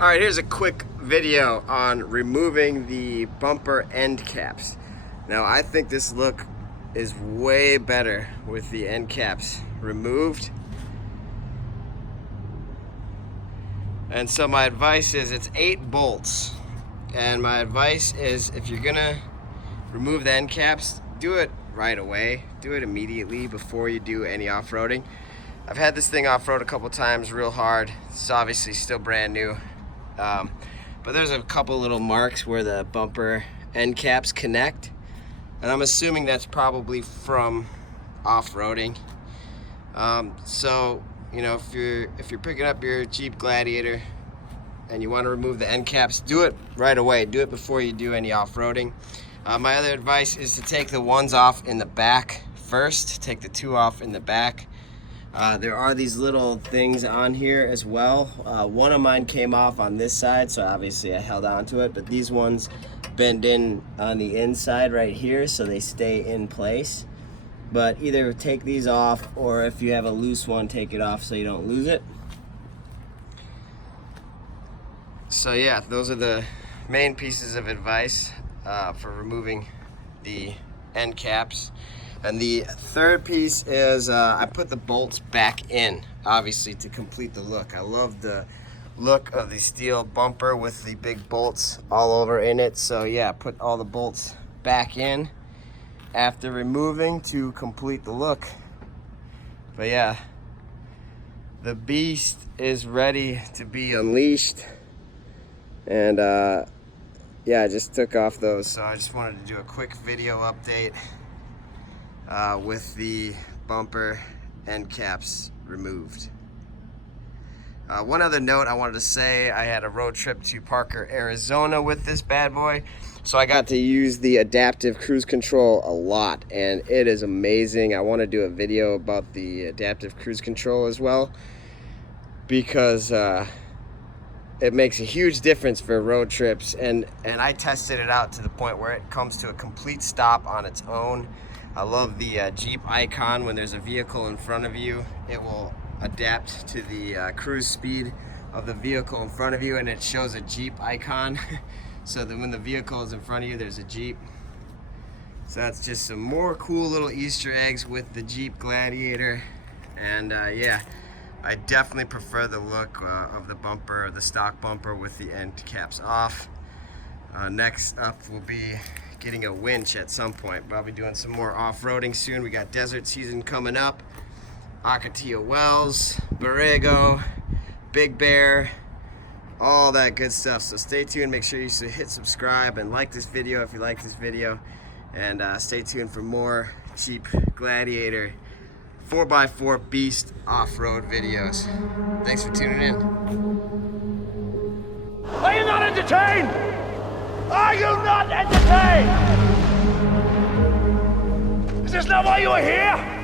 All right, here's a quick video on removing the bumper end caps. Now, I think this look is way better with the end caps removed. And so my advice is it's 8 bolts. And my advice is if you're gonna remove the end caps, do it right away. Do it immediately before you do any off-roading. I've had this thing off-road a couple times real hard. It's obviously still brand new. But there's a couple little marks where the bumper end caps connect. And I'm assuming that's probably from off-roading. So, you know, if you're picking up your Jeep Gladiator and you want to remove the end caps, do it right away. Do it before you do any off-roading. My other advice is to take the ones off in the back first. Take the 2 off in the back. There are these little things on here as well. One of mine came off on this side, so obviously I held on to it, but these ones bend in on the inside right here, so they stay in place. But either take these off, or if you have a loose one, take it off so you don't lose it. So yeah, those are the main pieces of advice for removing the end caps. And the third piece is I put the bolts back in, obviously, to complete the look. I love the look of the steel bumper with the big bolts all over in it. So yeah, put all the bolts back in after removing to complete the look. But yeah, the beast is ready to be unleashed. And yeah, I just took off those, so I just wanted to do a quick video update with the bumper end caps removed. One other note I wanted to say, I had a road trip to Parker, Arizona with this bad boy, so I got to use the adaptive cruise control a lot, and it is amazing. I want to do a video about the adaptive cruise control as well, because it makes a huge difference for road trips, and I tested it out to the point where it comes to a complete stop on its own. I love the Jeep icon. When there's a vehicle in front of you, it will adapt to the cruise speed of the vehicle in front of you, and it shows a Jeep icon so that when the vehicle is in front of you, there's a Jeep. So that's just some more cool little Easter eggs with the Jeep Gladiator. And yeah, I definitely prefer the look of the bumper, the stock bumper with the end caps off. Next up will be getting a winch at some point. Probably doing some more off-roading soon. We got desert season coming up. Ocotillo Wells, Borrego, Big Bear, all that good stuff. So stay tuned. Make sure you hit subscribe and like this video if you like this video. And stay tuned for more Jeep Gladiator 4x4 Beast off-road videos. Thanks for tuning in. Are you not entertained? Are you not entertained? Is this not why you are here?